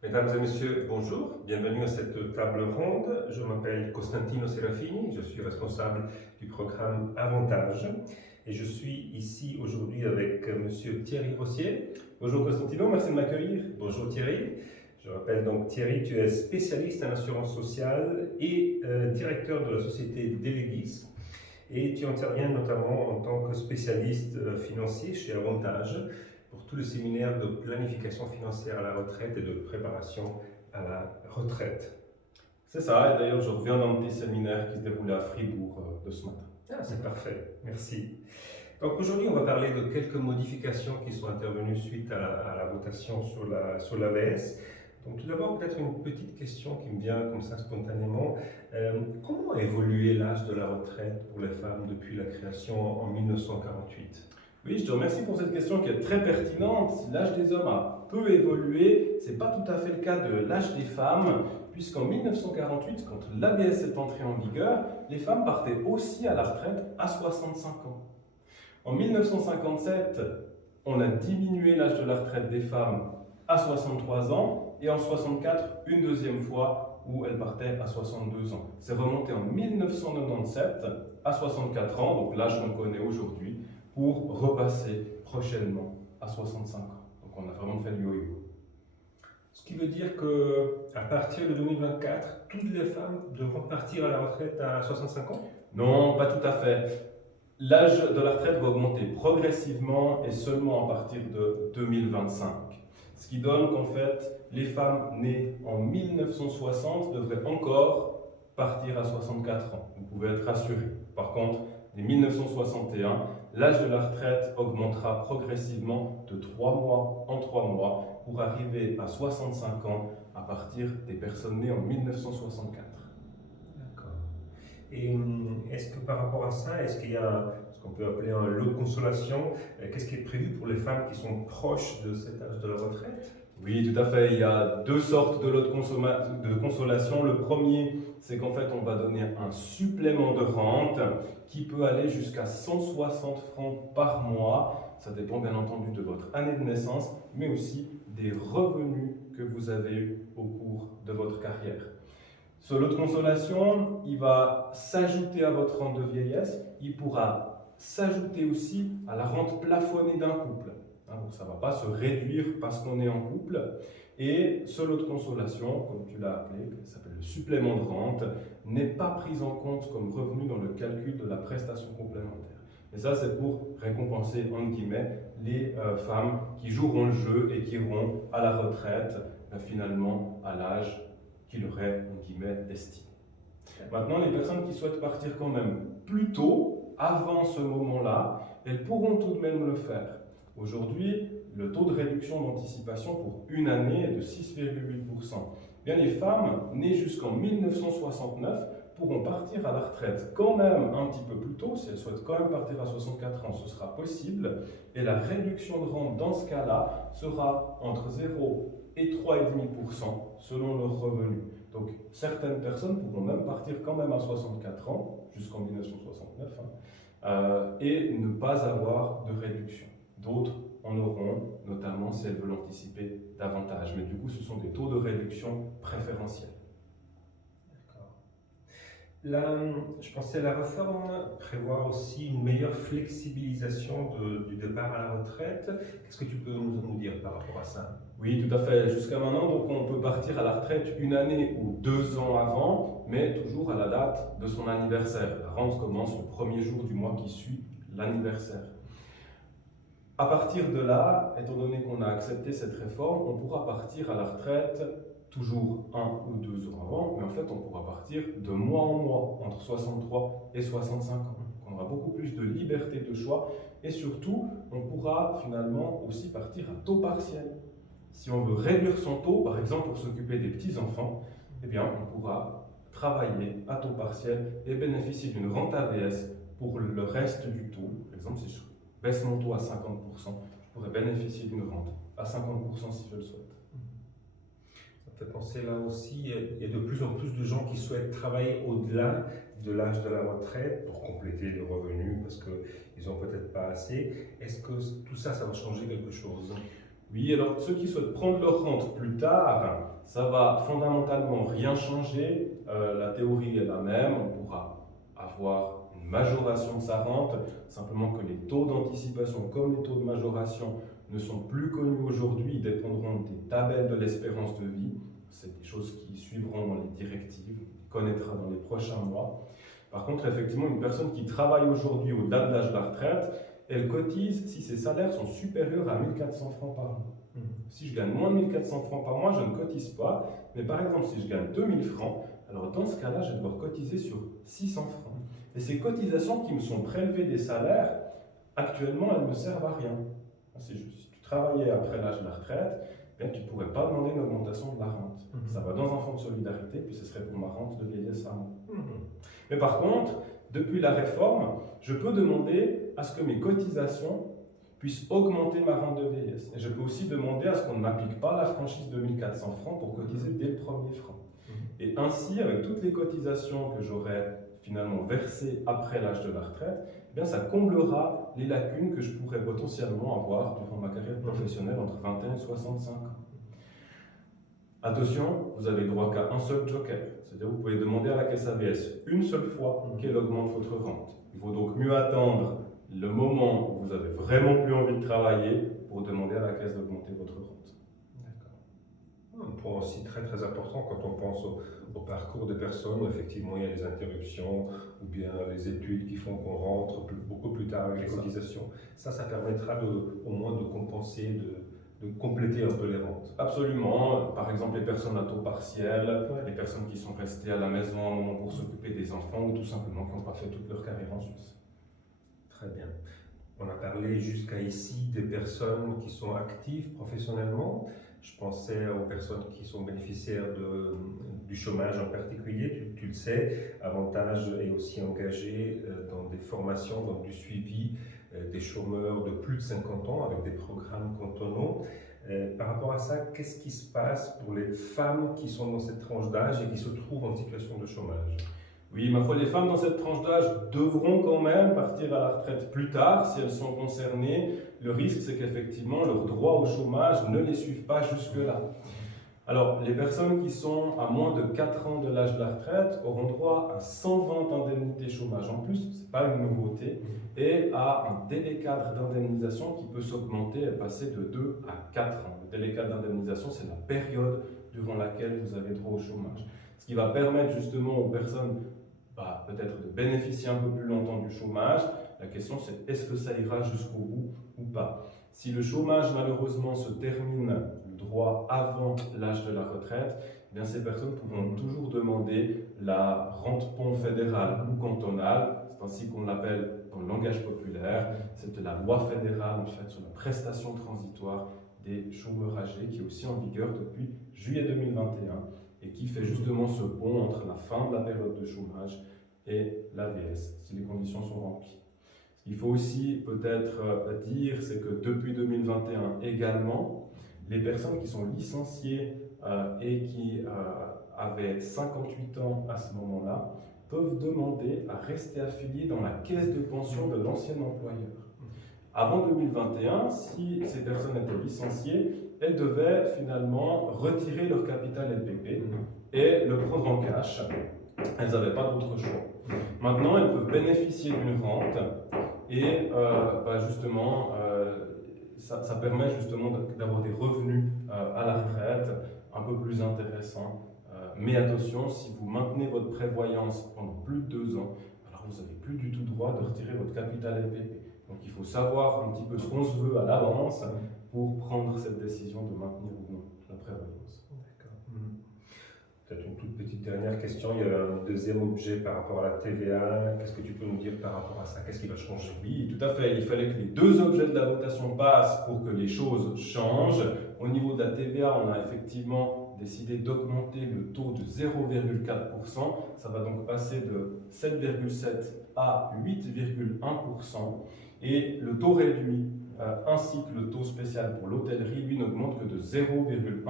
Mesdames et messieurs, bonjour, bienvenue à cette table ronde. Je m'appelle Costantino Serafini, je suis responsable du programme Avantage et je suis ici aujourd'hui avec monsieur Thierry Rossier. Bonjour Costantino, merci de m'accueillir. Bonjour Thierry, je m'appelle donc Thierry, tu es spécialiste en assurance sociale et directeur de la société Delegis et tu interviens notamment en tant que spécialiste financier chez Avantage pour tout le séminaire de planification financière à la retraite et de préparation à la retraite. C'est ça, et d'ailleurs je reviens d'un petit séminaire qui se déroulait à Fribourg de ce matin. Ah, c'est parfait, merci. Donc aujourd'hui, on va parler de quelques modifications qui sont intervenues suite à la votation sur l'AVS. Donc tout d'abord, peut-être une petite question qui me vient comme ça spontanément. Comment a évolué l'âge de la retraite pour les femmes depuis la création en 1948 ? Oui, je te remercie pour cette question qui est très pertinente. Si l'âge des hommes a peu évolué, ce n'est pas tout à fait le cas de l'âge des femmes, puisqu'en 1948, quand l'ABS est entré en vigueur, les femmes partaient aussi à la retraite à 65 ans. En 1957, on a diminué l'âge de la retraite des femmes à 63 ans, et en 64, une deuxième fois, où elles partaient à 62 ans. C'est remonté en 1997 à 64 ans, donc l'âge qu'on connaît aujourd'hui, pour repasser prochainement à 65 ans. Donc on a vraiment fait le yo-yo. Ce qui veut dire qu'à partir de 2024, toutes les femmes devront partir à la retraite à 65 ans ? Non, pas tout à fait. L'âge de la retraite va augmenter progressivement et seulement à partir de 2025. Ce qui donne qu'en fait, les femmes nées en 1960 devraient encore partir à 64 ans. Vous pouvez être rassurés. Par contre, dès 1961, l'âge de la retraite augmentera progressivement de 3 mois en 3 mois pour arriver à 65 ans à partir des personnes nées en 1964. D'accord. Et est-ce que par rapport à ça, est-ce qu'il y a ce qu'on peut appeler un lot de consolation ? Qu'est-ce qui est prévu pour les femmes qui sont proches de cet âge de la retraite ? Oui, tout à fait. Il y a deux sortes de lots de consolation. Le premier, c'est qu'en fait, on va donner un supplément de rente qui peut aller jusqu'à 160 francs par mois. Ça dépend bien entendu de votre année de naissance, mais aussi des revenus que vous avez eus au cours de votre carrière. Ce lot de consolation, il va s'ajouter à votre rente de vieillesse. Il pourra s'ajouter aussi à la rente plafonnée d'un couple. Donc ça ne va pas se réduire parce qu'on est en couple. Et ce lot de consolation, comme tu l'as appelé, qui s'appelle le supplément de rente, n'est pas pris en compte comme revenu dans le calcul de la prestation complémentaire. Et ça, c'est pour récompenser, entre guillemets, les femmes qui joueront le jeu et qui iront à la retraite, finalement, à l'âge qui leur est, entre guillemets, destiné. Maintenant, les personnes qui souhaitent partir quand même plus tôt, avant ce moment-là, elles pourront tout de même le faire. Aujourd'hui, le taux de réduction d'anticipation pour une année est de 6,8%. Bien, les femmes nées jusqu'en 1969 pourront partir à la retraite quand même un petit peu plus tôt. Si elles souhaitent quand même partir à 64 ans, ce sera possible. Et la réduction de rente dans ce cas-là sera entre 0 et 3,5% selon leurs revenus. Donc certaines personnes pourront même partir quand même à 64 ans, jusqu'en 1969, et ne pas avoir de réduction. D'autres en auront, notamment si elles veulent anticiper davantage. Mais du coup, ce sont des taux de réduction préférentiels. D'accord. Là, je pensais la réforme prévoit aussi une meilleure flexibilisation du départ à la retraite. Qu'est-ce que tu peux nous dire par rapport à ça ? Oui, tout à fait. Jusqu'à maintenant, donc, on peut partir à la retraite une année ou 2 ans avant, mais toujours à la date de son anniversaire. La rente commence le premier jour du mois qui suit l'anniversaire. À partir de là, étant donné qu'on a accepté cette réforme, on pourra partir à la retraite toujours 1 ou 2 ans avant, mais en fait on pourra partir de mois en mois, entre 63 et 65 ans. On aura beaucoup plus de liberté de choix et surtout, on pourra finalement aussi partir à taux partiel. Si on veut réduire son taux, par exemple pour s'occuper des petits-enfants, eh bien on pourra travailler à taux partiel et bénéficier d'une rente AVS pour le reste du taux. Par exemple, si je baisse mon taux à 50%, je pourrais bénéficier d'une rente à 50% si je le souhaite. Ça me fait penser là aussi, il y a de plus en plus de gens qui souhaitent travailler au-delà de l'âge de la retraite pour compléter les revenus parce qu'ils n'ont peut-être pas assez. Est-ce que tout ça, ça va changer quelque chose ? Oui, alors ceux qui souhaitent prendre leur rente plus tard, ça va fondamentalement rien changer. La théorie est la même, on pourra avoir une majoration de sa rente, simplement que les taux d'anticipation comme les taux de majoration ne sont plus connus aujourd'hui, ils dépendront des tabelles de l'espérance de vie. C'est des choses qui suivront dans les directives, qu'on connaîtra dans les prochains mois. Par contre, effectivement, une personne qui travaille aujourd'hui au-delà de l'âge de la retraite, elle cotise si ses salaires sont supérieurs à 1400 francs par mois. Si je gagne moins de 1400 francs par mois, je ne cotise pas. Mais par exemple, si je gagne 2000 francs, alors dans ce cas-là, je vais devoir cotiser sur 600 francs. Et ces cotisations qui me sont prélevées des salaires, actuellement, elles ne me servent à rien. Si tu travaillais après l'âge de la retraite, tu ne pourrais pas demander une augmentation de la rente. Ça va dans un fonds de solidarité, puis ce serait pour ma rente de vieillesse à moi. Mais par contre, depuis la réforme, je peux demander à ce que mes cotisations puissent augmenter ma rente de vieillesse. Et je peux aussi demander à ce qu'on ne m'applique pas la franchise de 1400 francs pour cotiser dès le premier franc. Et ainsi, avec toutes les cotisations que j'aurais finalement versées après l'âge de la retraite, eh bien, ça comblera les lacunes que je pourrais potentiellement avoir durant ma carrière professionnelle entre 21 et 65 ans. Attention, vous avez droit qu'à un seul joker, c'est-à-dire vous pouvez demander à la caisse AVS une seule fois qu'elle augmente votre rente. Il vaut donc mieux attendre le moment où vous avez vraiment plus envie de travailler pour demander à la caisse d'augmenter votre rente. D'accord. Un point aussi très très important quand on pense au parcours des personnes où effectivement il y a des interruptions ou bien les études qui font qu'on rentre beaucoup plus tard avec les cotisations. Ça permettra au moins de compenser, de compléter un peu les rentes. Absolument. Par exemple, les personnes à taux partiel, les personnes qui sont restées à la maison un moment pour s'occuper des enfants ou tout simplement qui n'ont pas fait toute leur carrière en Suisse. Très bien. On a parlé jusqu'à ici des personnes qui sont actives professionnellement. Je pensais aux personnes qui sont bénéficiaires du chômage en particulier. Tu le sais, Avantage est aussi engagé dans des formations, dans du suivi des chômeurs de plus de 50 ans avec des programmes cantonaux. Par rapport à ça, qu'est-ce qui se passe pour les femmes qui sont dans cette tranche d'âge et qui se trouvent en situation de chômage? Oui, ma foi, les femmes dans cette tranche d'âge devront quand même partir à la retraite plus tard si elles sont concernées. Le risque, c'est qu'effectivement, leurs droits au chômage ne les suivent pas jusque-là. Alors, les personnes qui sont à moins de 4 ans de l'âge de la retraite auront droit à 120 indemnités chômage en plus, ce n'est pas une nouveauté, et à un délai cadre d'indemnisation qui peut s'augmenter et passer de 2 à 4 ans. Le délai cadre d'indemnisation, c'est la période durant laquelle vous avez droit au chômage. Ce qui va permettre justement aux personnes peut-être de bénéficier un peu plus longtemps du chômage. La question c'est est-ce que ça ira jusqu'au bout ou pas. Si le chômage malheureusement se termine le droit avant l'âge de la retraite, eh bien, ces personnes pourront toujours demander la rente pont fédérale ou cantonale, c'est ainsi qu'on l'appelle dans le langage populaire. C'est la loi fédérale en fait sur la prestation transitoire des chômeurs âgés qui est aussi en vigueur depuis juillet 2021 et qui fait justement ce pont entre la fin de la période de chômage et l'AVS, si les conditions sont remplies. Ce qu'il faut aussi peut-être dire, c'est que depuis 2021 également, les personnes qui sont licenciées et qui avaient 58 ans à ce moment-là peuvent demander à rester affiliées dans la caisse de pension de l'ancien employeur. Avant 2021, si ces personnes étaient licenciées, elles devaient finalement retirer leur capital LPP et le prendre en cash. Elles n'avaient pas d'autre choix. Maintenant, elles peuvent bénéficier d'une rente et ça permet justement d'avoir des revenus à la retraite un peu plus intéressants. Mais attention, si vous maintenez votre prévoyance pendant plus de 2 ans, alors vous n'avez plus du tout droit de retirer votre capital LPP. Donc il faut savoir un petit peu ce qu'on se veut à l'avance pour prendre cette décision de maintenir ou non la prévoyance. D'accord. Peut-être une toute petite dernière question. Il y a un deuxième objet par rapport à la TVA. Qu'est-ce que tu peux nous dire par rapport à ça? Qu'est-ce qui va changer? Oui, tout à fait. Il fallait que les 2 objets de la votation passent pour que les choses changent. Au niveau de la TVA, on a effectivement décidé d'augmenter le taux de 0,4%. Ça va donc passer de 7,7 à 8,1%. Et le taux réduit ainsi que le taux spécial pour l'hôtellerie, lui, n'augmente que de 0,1%.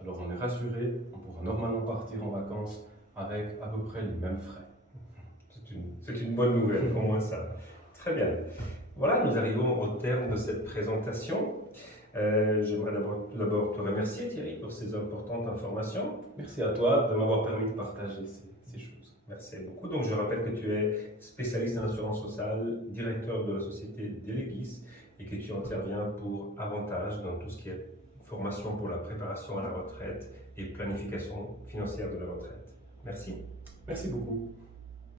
Alors on est rassuré, on pourra normalement partir en vacances avec à peu près les mêmes frais. C'est une bonne nouvelle, au moins ça. Très bien. Voilà, nous arrivons au terme de cette présentation. J'aimerais d'abord te remercier Thierry pour ces importantes informations. Merci à toi de m'avoir permis de partager ces choses. Merci beaucoup. Donc je rappelle que tu es spécialiste en assurance sociale, directeur de la société Delegis et que tu interviens pour Avantage dans tout ce qui est formation pour la préparation à la retraite et planification financière de la retraite. Merci. Merci beaucoup.